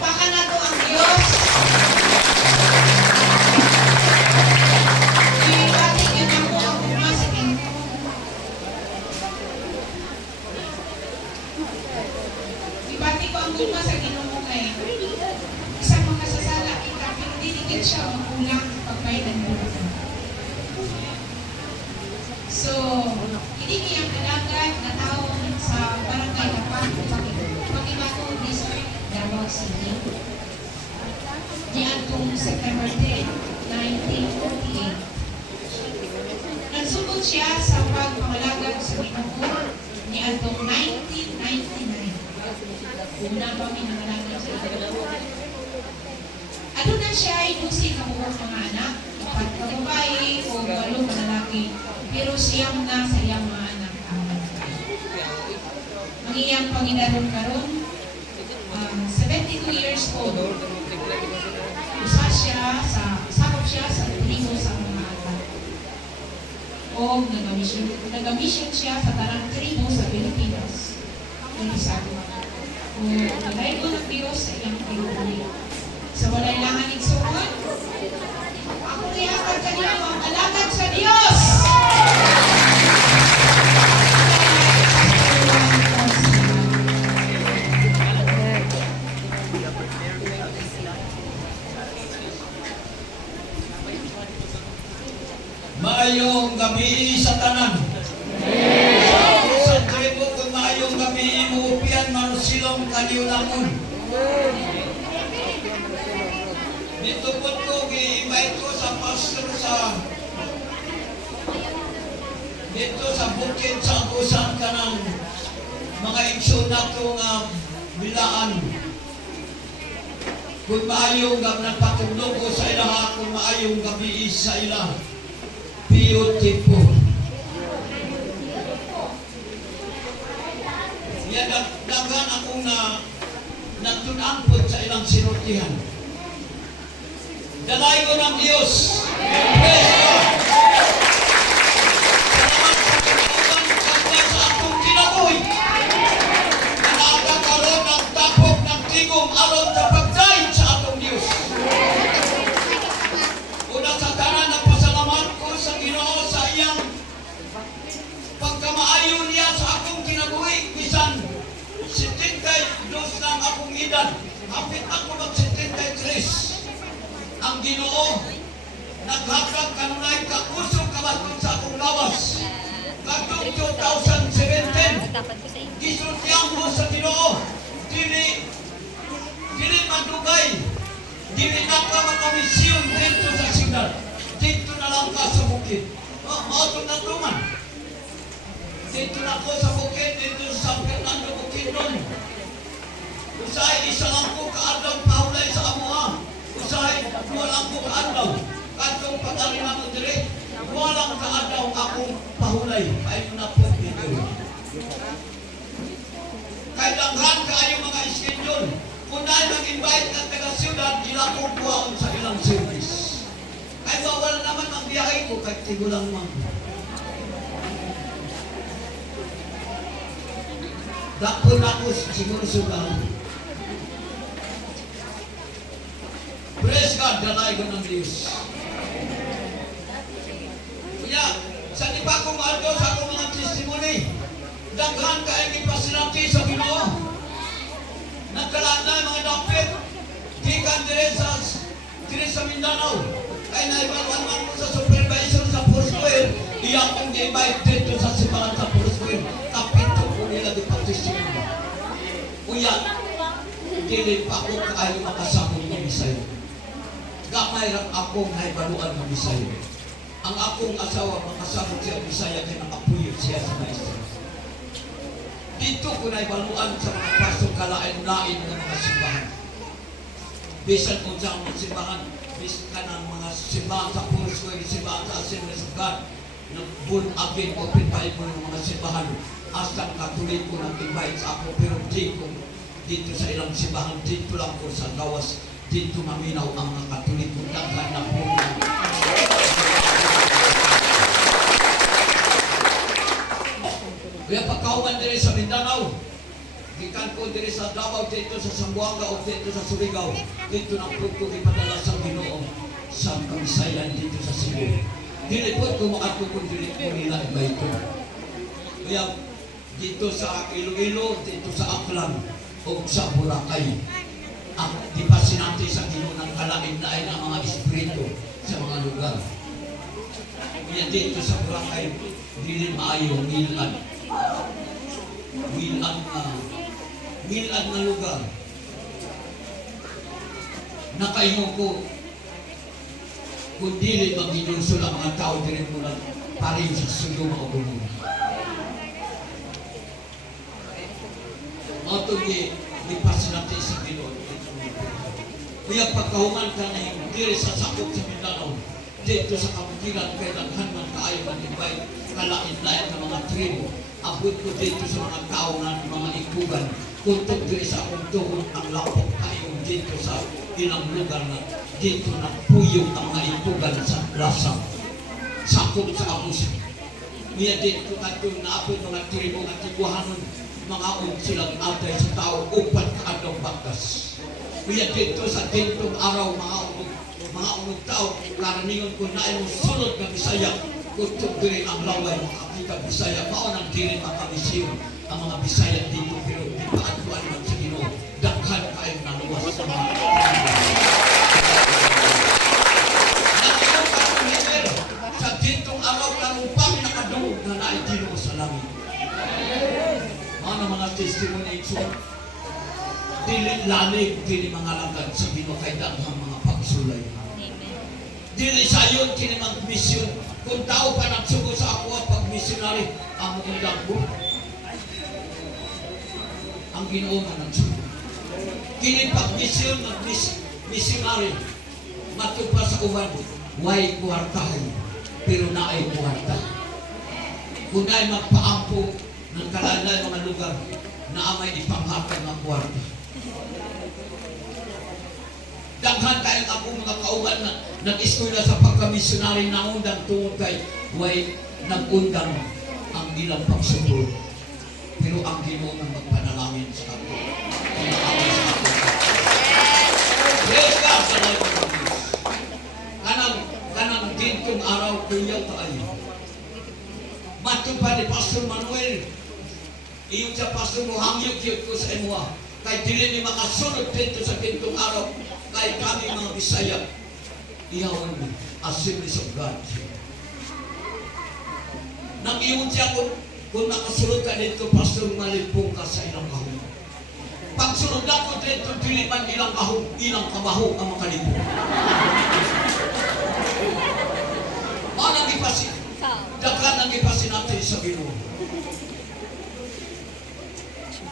Palakpakan nato ang Diyos. Ibati yun ako ang uma sa Ginoo. Ibati ko ang uma sa Ginoo kay isang makasasala kita pero dinikit siya magulang pagbayad mo. So, hindi niyang kailangan na tao sa barangay Lapan, Pakibato District, Davao City. Diyan kung September 10, 1948. Nagsugod siya sa pagpangalagad sa Ginoo ni Antong 1999. Una pa may nangalagad sa Ginoo. Ano na siya ay 12 kabuok mga anak, 4 ka babae o 8 ka lalaki, pero siyang na sa iyang mga anak ang lalaki. Ang iyang Panginoon karon, 72 years old. Sakop siya sa tribo sa mga anak. O nag-mission siya sa tarang tribo sa Pilipinas. Inisado. O nagaygo ng Diyos sa iyang pinuli. Sa walay langan igsuon, ako niyakad kanila ang alagad sa Diyos. Maayong gabi sa tanan. Sa tribo kung maayong gabi imuupian manusilong kaniulamon. Dito po ko i-invite ko sa pastor dito sa bukid sa agusan ka ng mga iksyon na ito nga bilaan. Kung maayong gabi nagpatulog ko sa ilaha, kung maayong gabi sa ilaha. Beautiful. Yan, daghan akong nagtunampot sa ilang sinutihan. Dalay ko ng Diyos. Praise God. Salamat sa Panginoon sa akong kinabuhi. Nakakaroon ng tapok ng tigong aron sa pagdaig sa atong Diyos. Una sa tanan, nagpasalamat ko sa Ginoo sa iyang pagkamaayo niya sa akong kinabuhi. Bisan 72 ng akong edad. Kapit ako mag-73. Ang Ginoo naghatag kanunay kausog kabaton sa akong lawas. Katong 2017, gisultihan mo sa Ginoo, dili madugay, dili na ka makamisyon dito sa signal, dito na lang ka sa bukid. Maotong na tuman. Dito na ko sa bukid, dito sa San Fernando Bukidnon. Usay isa lang ko kaadang pahulay sa amuha. Usahay, walang ko kaadaw. Katong pag-alima mo dire, walang kaadaw akong pahulay. Ay na po dito. Kahit langhan kaayo mga schedule, kung dahil mag-invite ng taga-siyudad, ilang kong buhaon sa ilang service. Kahit wala naman ang biyahe ko, kahit tigulang man. Dakpon ako siguro sudan. Praise God, dalay ko ng Diyos. Kaya, sa di pa akong aldo sa akong mga testimony, daghan ka ay ipasinati sa Ginoo. Nagkalaan na mga dapit, gikan dire sa Mindanao. Kaya naibaluan man ko sa supervisor sa Foursquare, iya kong i-invite dito sa simbahan sa Foursquare. Kapito ko nila di pag-testimony. Kuya, dili pa ako kaayo makasabog ng Bisaya. Gamay lang akong naibaluan ng Bisaya. Ang akong asawa makasabot siya Bisaya kaya nakapuyo siya sa maestro. Dito ko naibaluan sa mga pasong kalain-lain ng mga simbahan. Bisan kung saan mga simbahan, bisan ka ng mga simbahan sa Foursquare, simbahan sa Assemblies of God, nag-born again, open Bible ng mga simbahan. Hasta Katoliko nag-invite sa ako, pero dito sa ilang simbahan, dito lang ko sa gawas. Dito maminaw ang mga Katoliko daghan na po. Kaya pagkauman din sa Mindanao, Gikan ko diri sa Davao, dito sa Zamboanga o dito sa Surigao, dito na po ko ipadala sa Ginoo sa Kabisayan dito sa Cebu. Dili po ko makato kung dili ko nila iba ito. Kaya dito sa Iloilo, dito sa Aklan o sa Boracay, ang di pa sinati sa Ginoo ng kalain-lain ang mga espiritu sa mga lugar. Kaya dito sa Boracay, dili maayo milan. Milan na lugar. Nakaingon ko kung dili mag-inulso ang mga tao dili mo lang parin sa suyo mga bumula. Mga ito lipasin natin sa Ginoo. Kaya pagkahuman ka na yung diri sa sakop sa Mindanao, dito sa kamukilan kay daghan man kaayo manibay kalain-lain ng mga tribo. Abot ko dito sa mga tao ng mga ikugan. Kuntog diri sa akong tuhod ang lapok kayo dito sa ilang lugar na dito na puyong ang mga ikugan sa lasang. Sakop sa abusa. Niya dito kadto na apod mga tribo nga tiguhanon mga silang atay sa tao upat kaadong bakas. Kaya dito sa dintong araw mga unong tao karaningon ko na ay sulod na Bisaya kuntog diri ang laway mga Bisaya mao nang diri makamisyon ang mga Bisaya dito pero di pa atuan man sa Ginoo daghan kayo naluwas sa mga sa dintong araw karong pang nakadungog na naay Ginoo sa langit. Mao na mga testimony ito. Dili lalig kini mga langkad sa Ginoo kay daghang mga pagsulay. Dili sayon kini mag-mission. Kung tao pa nagsugo sa ako pag missionary, ang undang mo. Ang Ginoo man nagsugo. Kini pag-mission mag-missionary, matupa sa uban, way kwartahan, pero naay kwarta. Kung naay magpaampo ng kalalay mga lugar, na amay ipanghatag ng kwarta. Daghan kayong ako mga kauban na nag-eskwela sa pagka-missionary na undang tungod kay way nag-undang ang ilang pagsubo. Pero ang Ginoo ang magpanalangin sa ako. Praise God sa life of Jesus. Kanang dintong araw kuyaw tayo. Matupad ni Pastor Manuel. Iyong sa Pastor mo hangyok ko sa imo. Kay dili ni makasunod dito sa dintong araw. Kay kami mga Bisaya, iyawan mo, Assemblies of God. Nag-iwan siya kung nakasunod ka dito, Pastor, malipong ka sa ilang kahon. Pagsunod ako dito, dilipan ilang kahon, ilang kabaho ang makalipong. Manang ipasin, dakan ang ipasin natin sa Ginoo.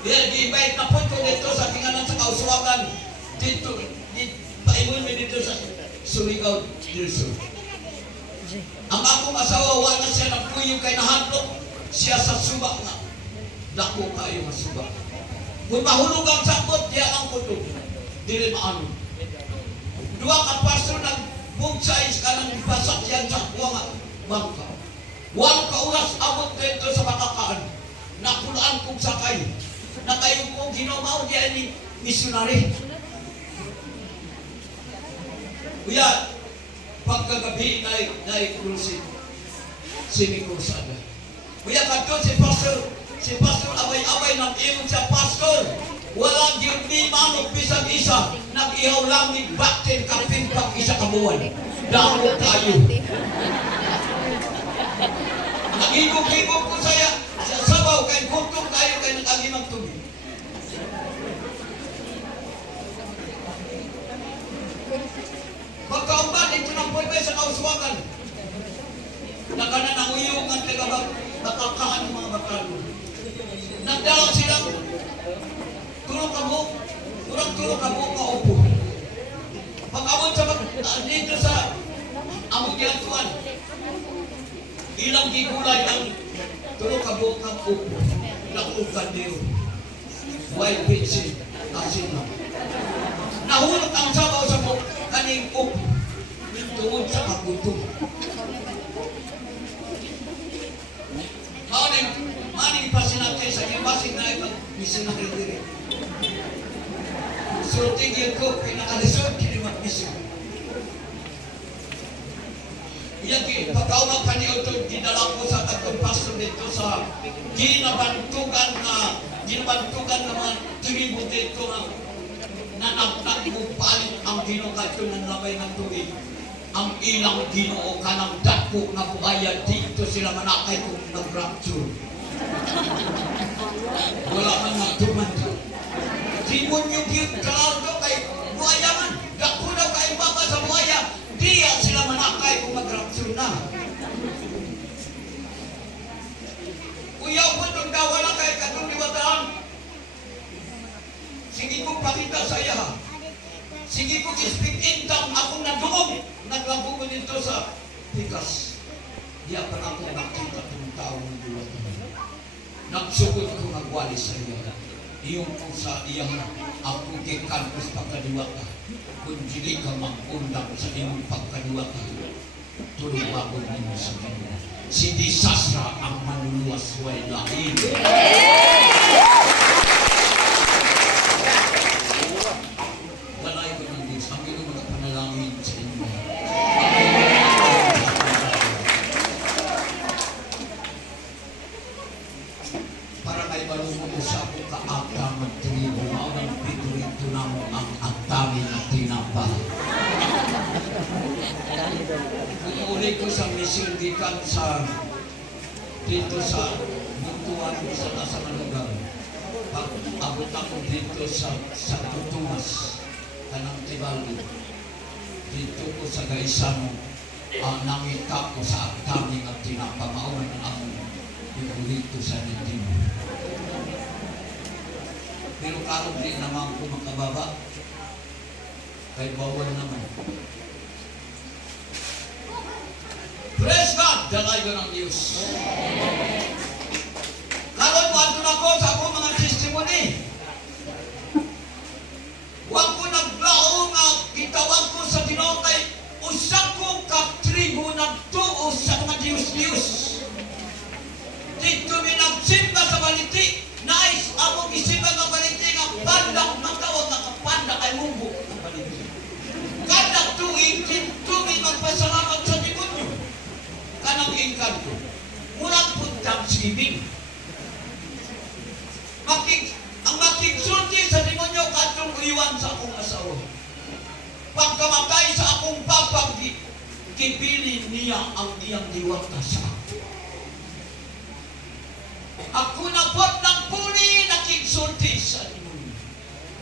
Di-invite na po ko dito sa tinganan sa kauswagan, dito, paingon mo dito sa Surigao Dilso. Ang akong asawa, wala siya nagpuyong kay nahandok siya sa suba nga. Dako kayo nga suba. Kung mahulog ang sakot, diya ang kutog. Dili maano. Dua ka pastor nag-bungsay ka ng basak yan sa kuwang bangka. Walang kauras abot dito sa makakaan. Nakulaan kong sakay. Na kayo kong ginomaw diya ni missionary. Kuya, pagkagabi na ikulusin, semi-kursada. Kuya, kadto si Pastor abay-abay ng iyon sa Pastor. Walang yun ni manong bisag isa, nag-ihaw lang ni baktin kapin pag isa kabuwan. Damo tayo. Nag-igog-igog ko saya, sa sabaw, kay kuntong tayo, kay nag-agimang tubig. Pagkaumban, ito ng buhay sa kauswagan. Nakanananguyong ang nakakahan ng mga bakalo. Nagdala silang tulong kamo kaupo. Pag-amon sa dito sa among giatuan, ilang gigulay ang tulong kamo kaupo. Nakukan niyo. White pitching, asin lang. Nahulog ang sabaw sa kaning upo. Tungod sa kagutom. Maning pasinatay sa ibasig na ibang misinari diri. tigil ko, pinakalisod, kinimat mismo. Yan, pagkaw pa niyo ito, dinala ko sa tatong pastor dito sa ginabantugan na mga tribo dito na nagtagupalit ang ginugato ng lamay ng tubig. Ang ilang Ginoo kanang dako na buhaya dito sila manakay kung nag-rapture. Wala man magtuman. Timon yung kalado kay buhaya man. Dako daw kay baba sa buhaya. Diya sila manakay kung mag-rapture na. Kuyaw po itong dawa kay katong liwataan. Sige ko pakita sa iya. Sige ko i-speak in tongue akong nadungog. Naglago ko dito sa pikas. Diya pa na ako nakita itong tao ng liwataan. Nagsugod ko nagwali sa iya. Iyong po sa iyang ako kay Carlos pagkadiwata. Kung hindi ka mag-undang sa iyong pagkadiwata, tulungan ninyo sa kanila. Si Disasra ang manuluwas way lain. Galay ko ng Diyos. Ang iyong mga panalangin sa inyo. Para kay balungo ko sa akong kaagam at tribo, maunang piturito na mo ang agdami na tinapa. Uli ko sa mission gikan sa dito sa Buntuan sa nasa lugar. Pag abot ako dito sa Tutumas, kanang Tibaldo, dito ko sa Gaisano, nangita ko sa agdami na tinapa, maunang ang piturito sa nitino. Pero karon din naman ko makababa. Kahit bawal naman. Praise God! Dalay ko ng Diyos. Karon mo ato na ko sa akong mga testimony. Huwag ko naglao nga gitawag ko sa Ginoo kay usa ko ka tribo nagtuo sa mga Diyos-Diyos. Dito mi nagsimba sa baliti. Nais ako isimba ng baliti nga pandak magtawag na kapanda kay mumbo ng baliti. Kada tuwing magpasalamat sa demonyo. Kanang ingkad ko. Murang po thanksgiving. Ang makiksulti sa demonyo katong iwan sa akong asawa. Pagkamatay sa akong papag, kipili niya ang iyang diwata sa ako. Ako na po ng puli nakiksulti sa demonyo.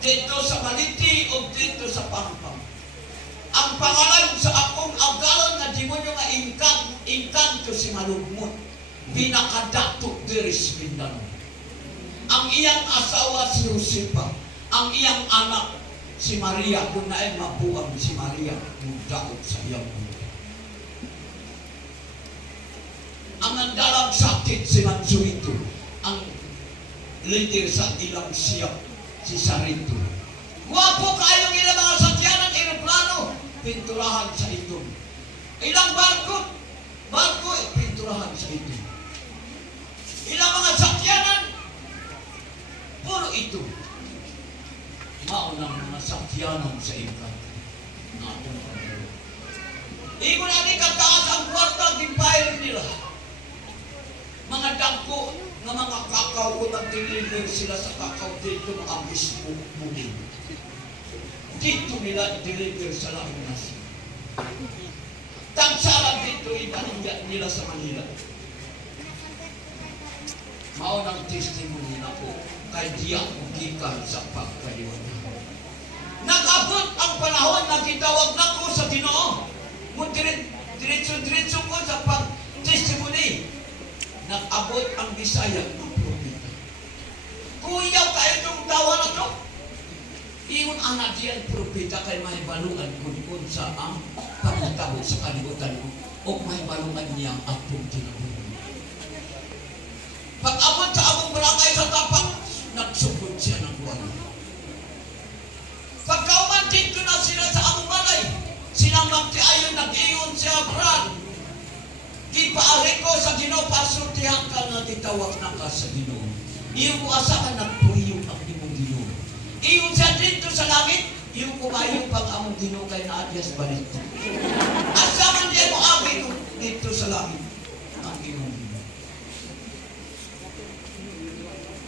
Dito sa Baliti o dito sa Pampang. Ang pangalan sa akong agalon na demonyo nga inkanto si Malugmon. Pinakadato diri sa Mindanao. Ang iyang asawa si Josepa. Ang iyang anak si Maria. Kung naay mabuang si Maria, mudakot sa iyang mundo. Ang nandalang sakit si Mansurito. Ang leader sa ilang siyap si Sarito. Wapo kayong ilang mga sakyanan, aeroplano, pinturahan sa ito. Ilang barko, pinturahan sa ito. Ilang mga sakyanan, puro ito. Maunang mga sakyanan sa ikan. Igo na ni kataas ang kwarta, gimpire nila. Mga dangko na mga kakao ko nag-deliver sila sa kakao dito ng abis bukid. Dito nila deliver sa Lahinas. Tagsaran dito, ibaninggan nila sa Manila. Maunang testimony na po, kay diya kong gikan sa pagkaliwala. Nag-abot ang panahon na kitawag na ko sa Ginoo. Diretso ko sa pag-testimony. Nag-abot ang Bisaya ng propeta. Kuyaw kayo itong tawa na ito. Iyon anak diyan propeta kay may balungan kun sa ang pagkatabo sa kalibutan mo o may balungan niya ang atong tinabuhi. Pag-abot sa among barangay sa tapak, nagsugod siya ng buwan. Pagkauman dito na sila sa among balay, silang magtiayon, nag-iyon siya, Brad. Ipaari ko sa Ginoo, pasultihan ka na titawag na ka sa Ginoo. Iyong mo asahan nagpuyog ang imong Ginoo. Iyong siya dito sa langit, Yung kumayo pang among ginugay na adyas balik. Asa man diyan mo abi dito sa langit ang Ginoo.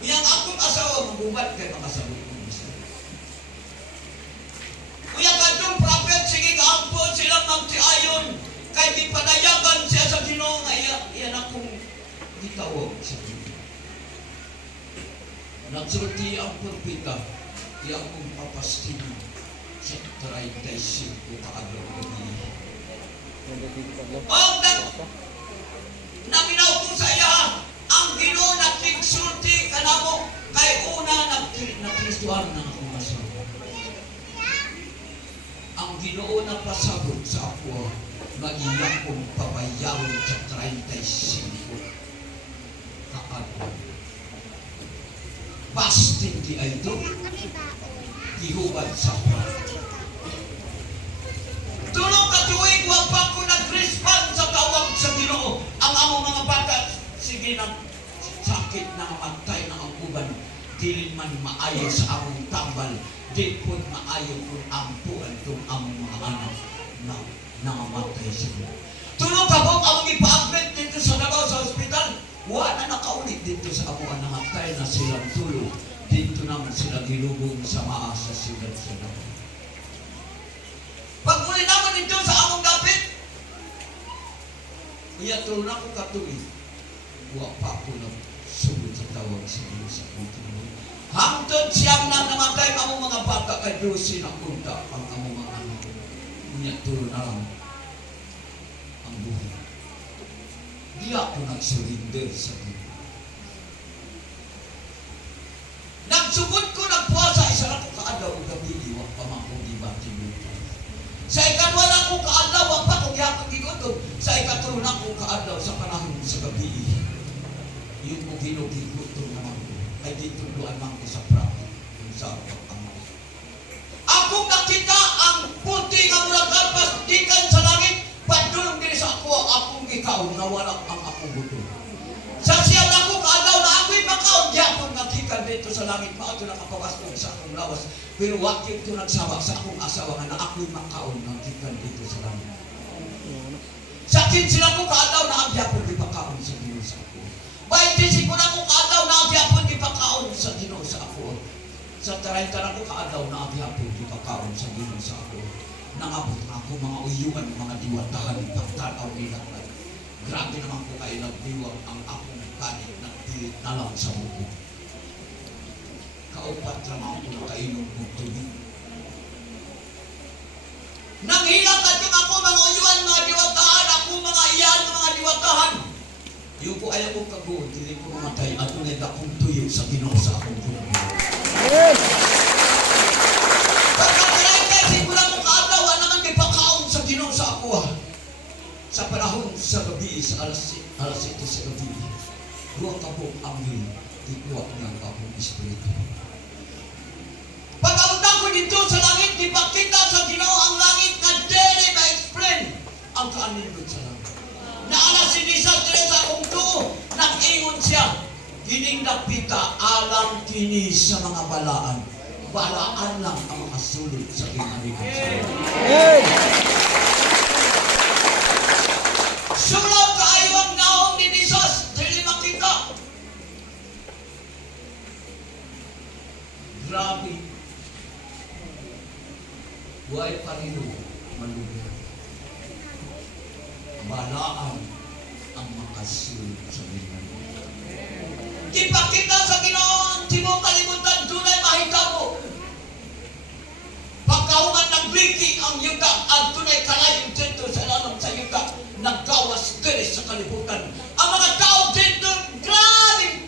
Yang akong asawa magubat kay makasabot ko isa. Kuya kadtong prophet sige kaampo sila magtiayon kay gipadayagan siya sa Ginoo nga iya akong gitawag sa Ginoo. Nagsulti ang propeta iya akong papastin sa 35 kaadlaw gabi. Naminaw ko sa iya ang Ginoo nagsulti kanamo kay una nagkristuhan na akong asawa. Ang Ginoo nagpasabot sa ako nga iya kong pabayawon sa 35 kaadlaw. Fasting di ay ito. Ihubad sa prat. Tulong katuwing wag pa ko nag-respond sa tawag sa Ginoo. Ang among mga bata sige nang sakit na matay na ang uban. Dili man maayo sa among tambal. Di po maayo kung ampuan itong among mga anak na nangamatay sa Ginoo. Tulong ka po among ipa-admit dito sa Davao sa ospital. Wala na nakaulit dito sa among nangatay na silang tulong. Dito naman sila gilubong sa maasa sila sa Davao. Pag muli naman dito sa among dapit, iya tulong ako katuloy. Huwag pa ako nagsunod sa tawag sa Diyos sa Panginoon. Hangtod siyang nang namatay among mga bata kay Diyos na kunta ang among mga anak. Iya tulong na lang ang buhay. Di ako nagsurrender sa Diyos. Nagsugod ko nagpuasa isa na ko kaadlaw ug gabi wa pa man ko gibati dito. Sa ikadwa na ko kaadlaw wa pa ko gyapon gigutom. Sa ikatulo na ko kaadlaw sa panahon sa gabi. Yung ko ginugigutom naman ko ay dito duan man ko sa prophet sa ang akong nakita ang puti nga murag kalpas gikan sa langit padulong diri sa ako akong gikaon nawala ang akong buto. Sa siya na ko kaadlaw na ako'y makaon gyapon nagikan dito sa langit maato nakapawasok sa akong lawas pero wakit ko nagsawa sa akong asawa nga na ako'y makaon nagikan dito sa langit. Sakit sila ko kaadlaw na ang gyapon gipakaon sa Ginoo sa ako. Baiti ko na ko kaadlaw na ang gyapon gipakaon sa Ginoo sa ako. Sa 30 na ko kaadlaw na ang gyapon gipakaon sa Ginoo sa ako. Nangabot ako mga uyuan mga diwatahan pagtanaw nila. Grabe naman ko kayo nagdiwag ang akong kanin nagpilit na lang sa buko. Kaupat naman ko na kainom ng tubig. Nanghilang ka yung ako mga uyuan, mga diwatahan, ako mga iyan, mga diwatahan. Yung ko ayaw ko kagoon, hindi ko mamatay at ulit akong tuyo sa Ginoo sa akong puno. Yes! Pagkakilay kasi ko lang kung kaadlaw, naman may pakaon sa Ginoo sa ako. Sa panahon sa gabi, sa alas 7 sa gabi, ruwag ka po ang yun, ikuwak niya ang akong espiritu. Pag-aunang ko dito sa langit, ipakita sa Ginoo ang langit na dili ma-explain ang kaanindot sa langit. Naala si Nisa sa akong tuo, nag-ingon siya, kining napita alang kini sa mga balaan. Balaan lang ang mga sulod sa kinalikan sa langit. Sulaw kaayo ang naong ni Jesus, dili makita. Grabe. Huwag parino malubi. Balaan ang makasulod sa binan. Ipakita sa Ginoo, di mo kalimutan, dunay mahitabo. Pagkaungan ng wiki ang yuta, ang tunay kalayong dito sa ilalim sa yuta, naggawas diri sa kalibutan. Ang mga tao dito, grabe!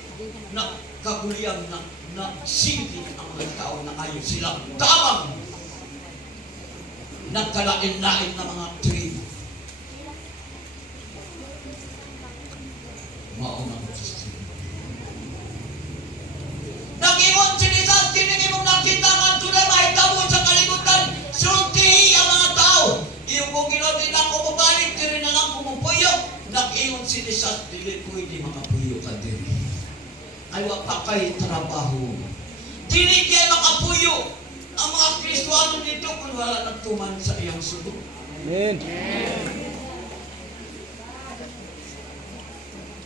Nagkaguliang nagsingit ang mga tao na ngayon silang tamang. Nagkalain-lain na mga tribo. Maunang Diyos. Nag-iwan si Jesus, kinigin mong nakita nga tunay mahitabo sa kalibutan. Sultihi ang mga tao. Iyong kong ginotin ako mabalik, diri na lang kumupuyo. Nag-iwan si Jesus, dili pwede makapuyo ka diri. Ay wag pa kay trabaho. Dili kay makapuyo. Ang mga Kristiyano dito kung wala nagtuman sa iyang sugo. Amen.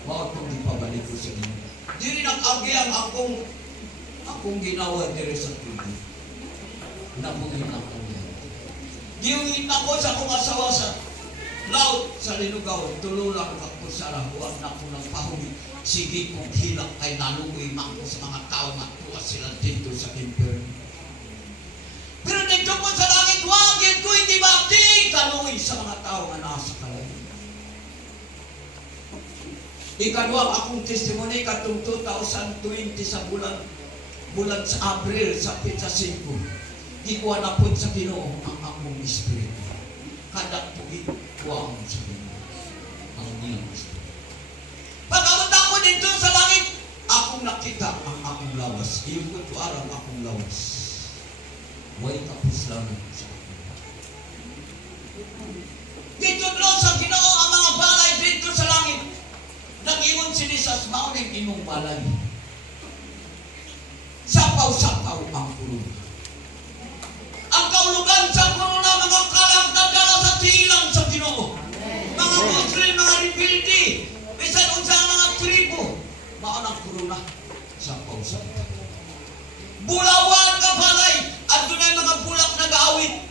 Bakit kung di pabalik ko sa inyo? Di rin nag-agi ang akong ginawa dire sa tuloy. Nabuhin ako yan. Diuhin ako sa akong asawa sa laut sa linugaw. Tululang ako sa rahuan na ako ng pahuli. Sige kong hilak kay nalugoy man ko sa mga tao matuwa sila dito sa impyerno. Pero dito po sa langit, wagin ko hindi bakti kaluoy sa mga tao nga nasa kalayo. Ikadwa akong testimony katong 2020 sa bulan sa Abril sa Pizza 5. Ikuha na po sa Ginoo ang akong espiritu. Kada tuwid ko ang sa Ginoo ang niyang espiritu. Pagkamot ako dito sa langit, akong nakita ang akong lawas. Iyong ko tuarang akong lawas. Huwag kapuslangan sa akin. Dito doon sa Ginoo ang mga balay dito sa langit. Nag-iwan si Jesus, mauning imong balay. Sapaw-sapaw ang kulong. Ang kaulugan sa corona, mga kalang nagdala sa tilang sa Ginoo. Mga Muslim, mga rebelde, bisan unsa mga tribo, mao ang corona. Sapaw-sapaw. Bulawan ka balay, at doon ay mga bulak nag-aawit.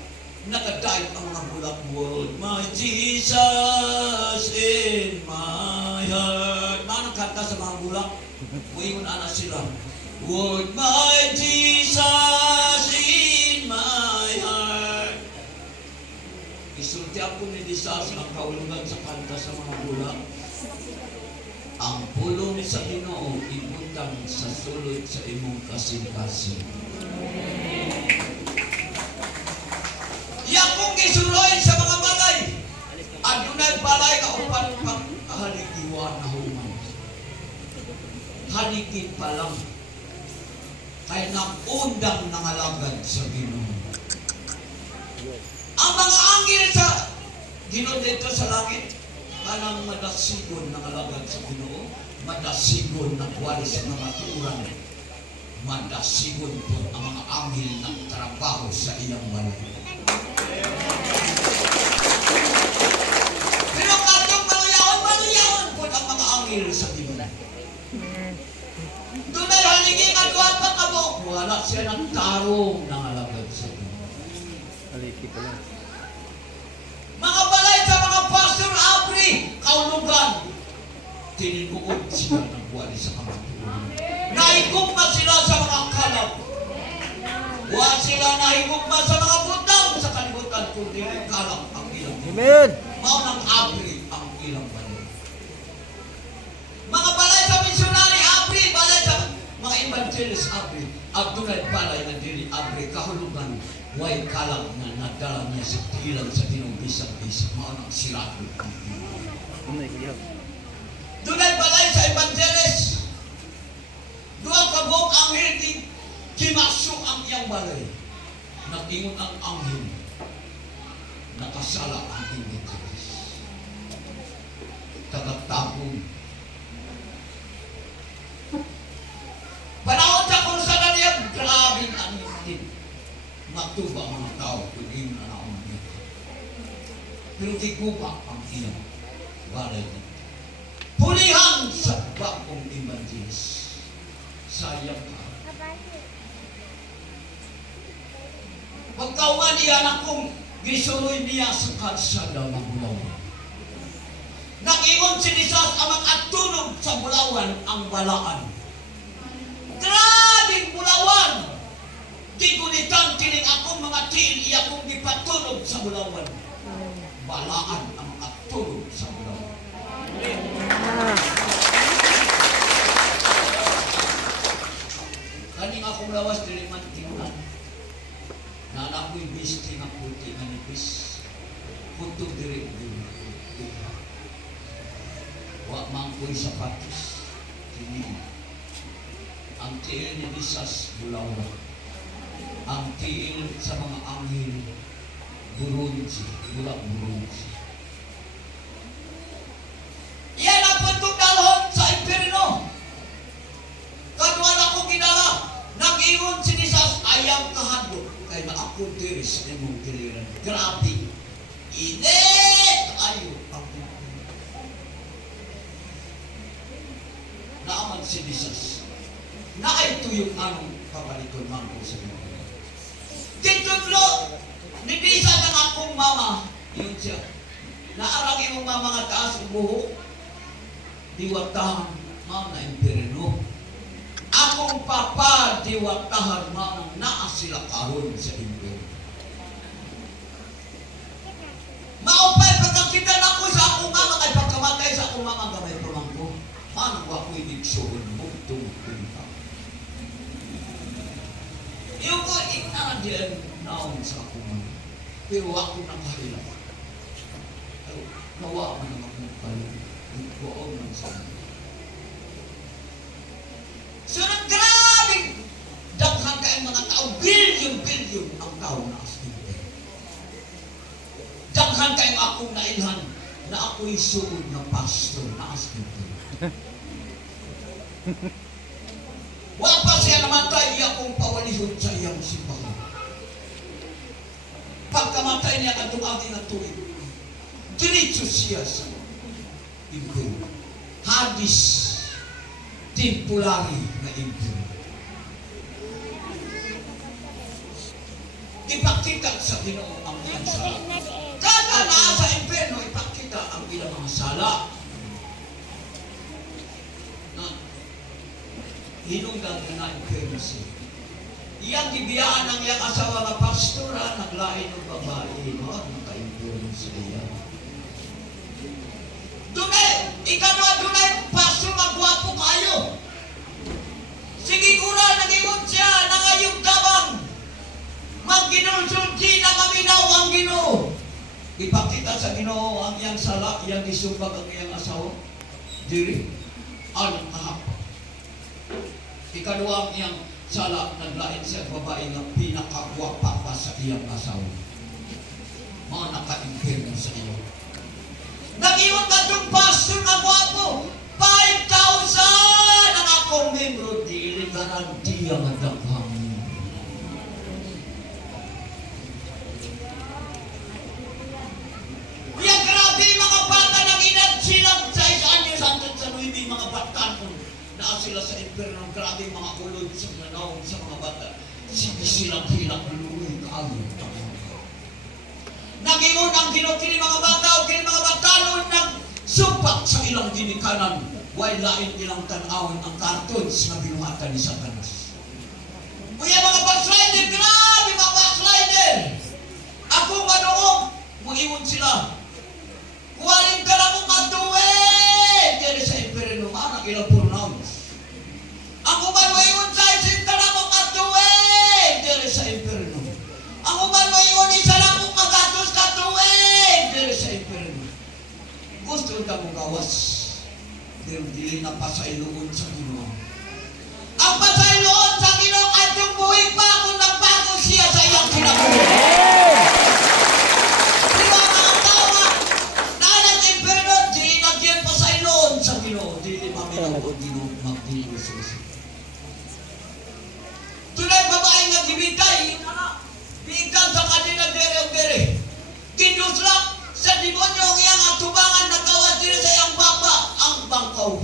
Nakadayot ang mga bulak. World, my Jesus in my heart. Manang kanta sa mga bulak. Uingon ana sila. World, my Jesus in my heart. Isulti ako ni Jesus ang kaulugan sa kanta sa mga bulak. Ang pulong sa Ginoo ibutang sa sulod sa imong kasing-kasing. Yakong gisuloy sa mga balay. Adunay balay ka upan pang haligiwa na human. Haligid pa lang. Kaya nag-undang nangalagad sa Ginoo. Ang mga anghel sa Ginoo dito sa langit, kanang madasigon nangalagad sa Ginoo, madasigon na kuwali sa mga turan, madasigon po ang mga anghel ng trabaho sa iyang balay. Pero katong maluyaon po ang mga anghel sa Ginoo. Doon ay haligin at wapa ka mo. Wala siya ng tarong nangalagad sa Ginoo. Aliki pa lang. Mga balay sa mga pastor abri, kaulugan. Tininuod sila ng buwali sa kamatuloy. Nahigugma sila sa mga kalab. Buwan sila nahigugma sa mga butang sa kalibutan kundi kalab ang ilang. Amen. Maunang abri ang ilang balay. Mga balay sa misyonary abri, balay sa mga evangelist abri. Abdunay balay na dili abri kahulugan. Way kalab na nadala niya sa tilang sa tinumbisang-bisang. Maunang sirado ang ilang. Ano ikiyaw? Dunay balay sa evangelist. Dua ka buok anghel di kimasok ang iyang balay. Natingon ang anghel. Nakasala ang evangelist. Tagatapon. Panahon sa kung sa kaniyang grabing anitin. Matuba ang mga tao kung iyong anaon niya. Pero di guba ang iyang balay niya. Pulihan sa bakong evangelist. Sayang ka. Pagkawan niya na kung gisuloy niya sa kalsada ng Bulawan. Nag-ingon si Jesus ang mag-atunog sa Bulawan ang balaan. Grabing Bulawan! Di gulitan tiling akong mga tiil iya kong ipatunog sa Bulawan. Balaan ang atunog sa Bulawan. Kaning akong lawas dili man tingnan. Na ako'y bisti nga puti nga nipis. Puto diri diri. Wa man ko'y sapatos. Kini ang tiil ni Jesus Bulawan. Ang tiil sa mga anghel burunji, bulak burunji. Yan ang pagdudalhon sa impyerno. Kadwa na ko ginala, nag-ingon si Jesus, ayaw kahadlo kay lawas ni mong kiliran. Grabe. Init! Ayo. Naaman si Jesus. Naay tuyong anong kapalikon man ko sa mga. Titutlo! Nibisa ng akong mama. Yun siya. Naarang imong mama nga taas ang buhok. Diwatahan man na impireno. Akong papa diwatahan man naa sila karon sa impireno. Maupay pagkakitan ako sa akong mama kay pagkamatay sa akong mama gamay pamangko. Manang wako'y digsoon mo tungkol. Yung ko inadyan naon sa akong mama. Pero ako nakahilap. Nawa man ang akong pala. Ikuon ng sana. So nang grabing daghan kayong mga tao, bilyon-bilyon ang tao na asking. Daghan kayong akong nailhan na ako'y suod ng pastor na asking. Wapa siya namatay, akong pawalihon sa iyang simbahan. Pagkamatay niya at tumagi na tuwid, diretso siya sa impyerno. Hadis, temporary na impyerno. Ipakita sa Ginoo ang iyang sala. Kada naa sa impyerno, ipakita ang ilang mga sala. Na hinunggan na impyerno siya. Iyang gibiyaan ang iyang asawa na pastora, naglain ng babae, naka-impyerno siya. Dunay, ikanwa dunay, pastor magwapo kayo. Sige kura, nag-iwan siya, nangayong tabang. Mag-ginulsulti na maminaw ang Ginoo. Ipakita sa Ginoo ang iyang sala, iyang isumbag ang iyang asawa. Diri, alang kahap. Ikanwa ang iyang sala, naglain siya babae na pinakagwapa pa sa iyang asawa. Mga naka-impirno sa iyo. Nag-iwan ka itong pastor na gwapo. 5,000 ang akong membro. Dili ka ng diya madaghang. Kuya, grabe mga bata nang inad silang sa anyos hanggang sa 9 mga bata na sila sa impyerno. Grabe mga ulod sa nanawag sa mga bata. Sige silang hilak luloy kayo. Nag-ingon ang Ginoo kini mga bata o kini mga batalon nagsupak sa ilang ginikanan. While lain ilang tanawin ang cartoons na binuhatan ni Satanas. Kuya mga backslider, grabe mga backslider! Ako manoong, mag-iwan sila. Kuwarin ka lang kung matuwid! Dere sa impyerno, maanang ilang pronouns. Ako manoong sa isin ka lang kung matuwid! Dere sa impyerno. Ako manoong isa lang kung magatos ka tuwid! Dere sa impyerno. Gusto ka mong gawas. Pero dili na pasailoon sa Ginoo. Ang pasailoon sa Ginoo at yung buhay pa kung nagbago siya sa iyang kinabuhi. Di ba mga tawa? Naalang impyerno, dili na diyan pasailoon sa Ginoo. Dili maminaw o Ginoo magdino siya. Tunay babae nga gibitay, yung anak. Bigang sa kanila dere-dere. Kinuslang sa demonyo ang iyang atubangan nagawas din sa iyang baba ang bangkaw.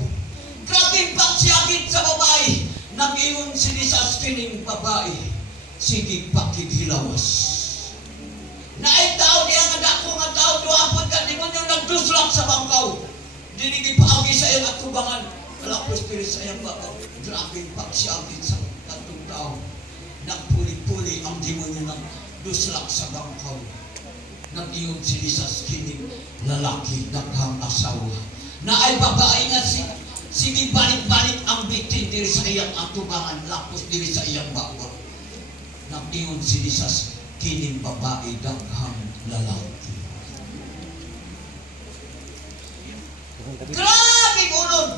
Grabe pagsiyakit sa babae. Nag-iwan si Lisas kining babae. Sige pakighilawas. Naitaw niya nga dako nga tao duhapon ka demonyo nagduslak sa bangkaw. Dinigi paagi sa iyang atubangan. Kalapos diri sa iyang baba. Grabe pagsiyakit sa katong tao. Nagpuli-puli ang demonyo ng duslak sa bangkaw. Nag-iyon si Lisas kining lalaki daghang asawa. Na ay babae nga sige balik-balik ang bitin diri sa iyang atubangan, lapos diri sa iyang baba. Nag-iyon si Lisas kining babae daghang lalaki. Grabe ulod!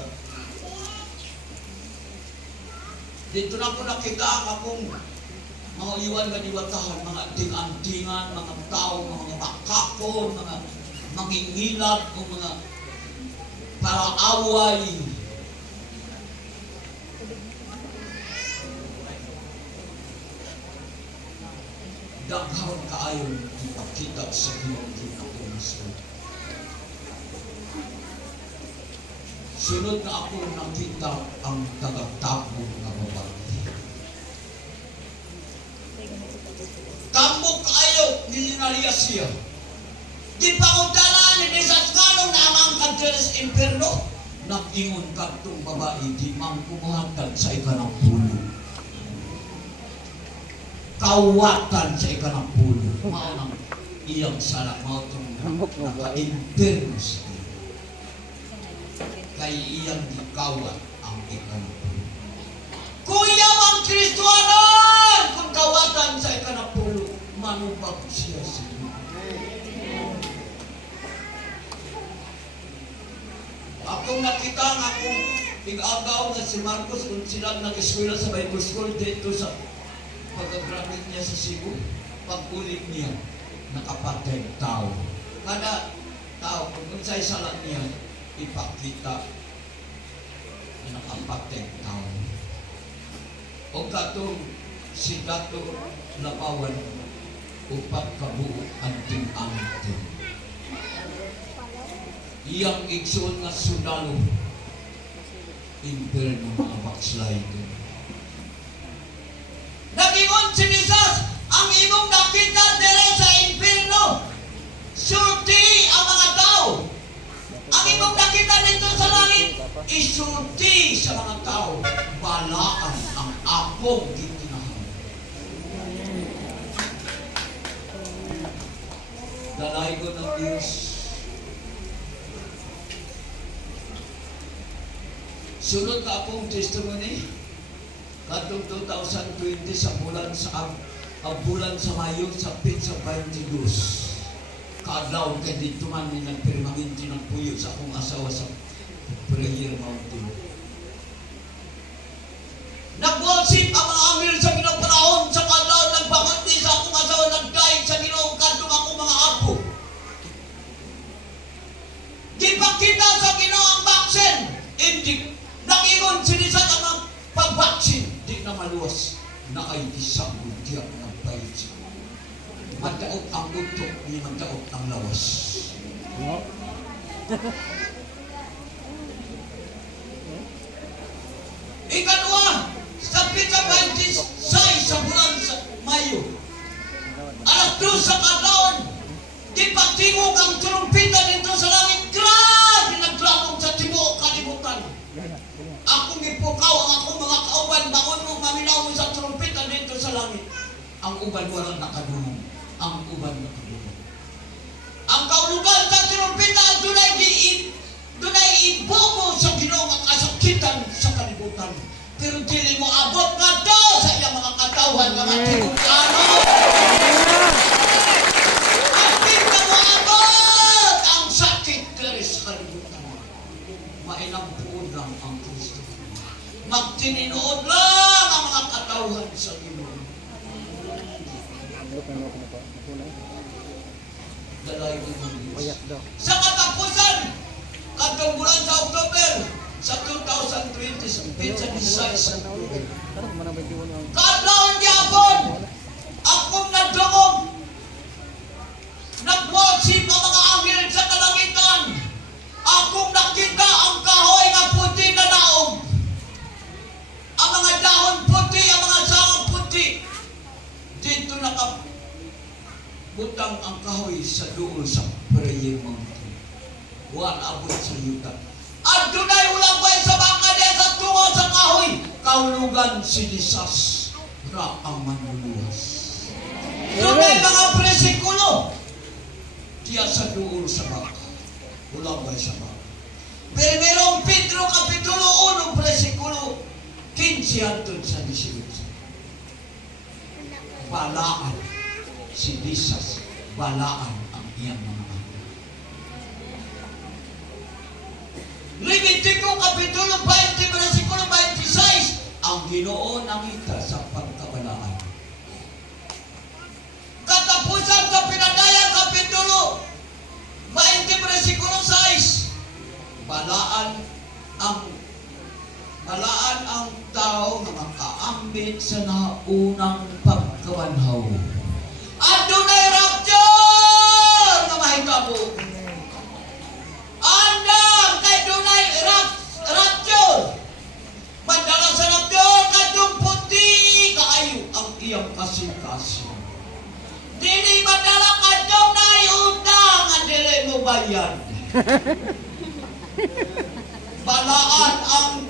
Dito na ko nakita ang akong mga iwan nga diwatahan, mga ting-antingan, mga tao, mga makakon, mga mangingilat, o mga paraaway. daghang kaayon ipakita sa Ginoo akong nasud. Sunod na ako nakita ang tagatapong na babae. Kamok kaayo nilinariya siya. Di pangutanan ni Jesus nganong naamang kadres imperno. Nag-ingon kadtong babae di mang kumuhatag sa ikanang pulo. Kawatan sa ikanang pulo. Mao nang iyang sala mao tong naka-imperno siya. Kay iyang gikawat ang ikanang pulo. Kuya ang Kristiyanon! Kung kawatan sa ikanang pulo, manubag siya sa iyo. Akong nakita ang akong pig-agaw na si Marcos kung sila nag-eskwela sa Bible School dito sa pag-graduate niya sa Cebu. Pag-ulit niya, nakapatay tao. Kada tao, kung sa'y salat niya, ipakita na nakapatay tao. O katong si Dato Lapawan, upat kabuo anting-anting. Iyang igsoon nga sundalo, imperno mga backslide. Nagingon si Jesus, ang imong nakita dere sa imperno, sulti ang mga tao. Ang imong nakita dito sa langit, isulti sa mga tao, balaan ang akong gitinahan. Dalay ko ng Diyos. Sunod na akong testimony, katong 2020 sa bulan sa Mayo sa Pizza 22. Kadlaw kay dito man ni nagpirmanginti ng puyo sa akong asawa sa Prayer Mountain. Nag-worship ang mga anghel sa Ginoo panahon sa kadlaw nagpakundi sa akong asawa nagdaig sa Ginoo kadtong akong mga apo. Di pa kita sa Ginoo ang baksen, hindi. Nag-ingon sinisan ang pagbaksin, di na maluwas na ay isang diyak ng bayit. Magdaot ang utok, ni magdaot ang lawas. Ikadua, sa Pizza 26 sa bulan sa Mayo, alas 2 sa kadlaon, di pagtingog ang trumpita dito sa langit, grabe nagdramong sa tibuok kalibutan. Akong ipukaw ang akong mga kauban, bangon mo maminaw mo sa trumpeta dito sa langit. Ang uban walang nakadulong. Ang uban nakadulong. Ang kaulugan sa trumpeta, dunay ibobo sa Ginoo nga kasakitan sa kalibutan. Pero dili mo abot nga daw sa iyang mga katawhan nga matibukano. At di ka mo abot ang sakit kare sa kalibutan. Mainang puod lang ang Kristo. Magtininood lang ang mga katawhan sa Ginoo. Dalay ko ng Diyos. Sa katapusan, katong bulan sa October, sa 2020, sa Pizza 16 sa October. Kadlawon gyapon, akong nagdungog, nag-worship ang mga anghel sa kalangitan. Akong nakita ang kahoy nga puti na naog. Ang mga dahon puti, ang mga sangang puti. Dito nakabutang ang kahoy sa duol sa Prayer Mountain. Huwag abot sa yuta. At dunay ulang bay sa bangka niya sa tungo sa kahoy. Kaulugan si Jesus ra ang manluluwas. Dunay mga presikulo. Diya sa duol sa bangka. Ulang bay sa bangka. Primerong Pedro Kapitulo 1, versikulo 15 hangtod sa 18. Balaan si Jesus, balaan ang iyang mga anak. Levitico Kapitulo 20, versikulo 26, ang Ginoo nangita sa pagkabalaan. Katapusan sa Pinadaya Kapitulo 20, versikulo 6, balaan ang tao na makaambit sa naunang pagkabanhaw. Adunay rapture nga mahitabo. Andam kay dunay rapture. Madala sa rapture kadtong puti kaayo ang iyang kasing-kasing. Dili madala kadtong nay utang nga dili mo bayad. Balaan ang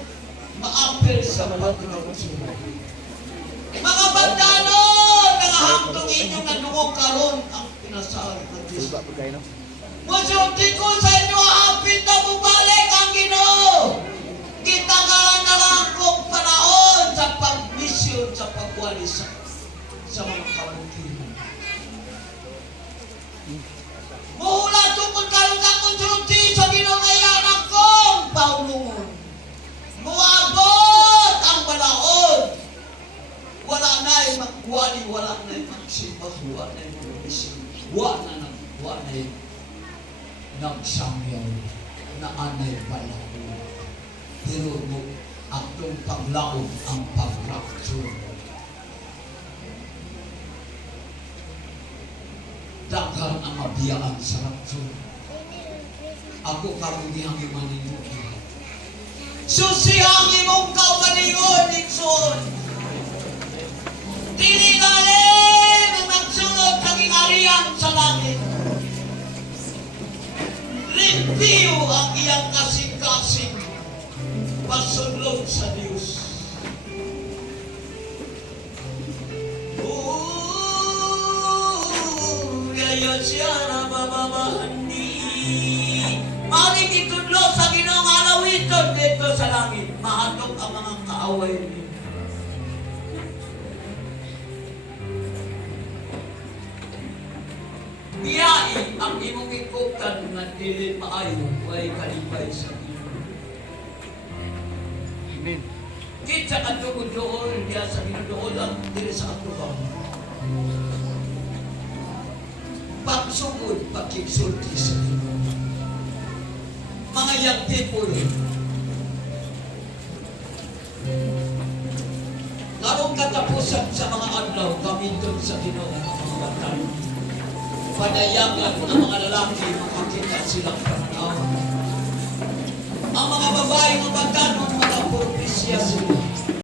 maapil sa pagkakasura. Mga bandanon, nangahangtong inyong nadungog karon ang pinasal ng Diyos. Suba pa kayo, no? Masulti ko sa inyo, hapit na bumalik ang Ginoo. Kita nga na lang kong panahon sa pagmisyon, sa pagwalis sa mga kabutihan. Muhula tungkol karon sa konsulti sa Ginoo ngayon akong paulungon. Muabot ang panahon. Wala na'y magwali, wala na'y magsimba, wala na'y magbisin, wala na'y nagsamyaw na anay balako. Pero mo atong paglaog ang pag-rapture. Daghan ang mabiyaan sa rapture. Ako karunihang imaninyo. Susihang imong kaugalingon, Nixon! Dili galing ang nagsulod kaging ariyan sa langit. Limpyo ang iyang kasing-kasing pasunlog sa Diyos. Gaya siya na bababahandi. Maring itudlo sa Ginoong alawiton dito sa langit. Mahatok ang mga kaaway niyo. Biyai ang imong ikutan nga dili maayo way kalipay sa Ginoo. Amen. Kitsa kadto doon diya sa Ginoo lang dili sa atubang. Pagsugod pagkigsulti sa Ginoo. Mga young people, karong katapusan sa mga adlaw gamiton sa Ginoo ang mga batay. Panayagan ang mga lalaki makakita silang pananaw. Ang mga babae, mga bata, mga propesya sila.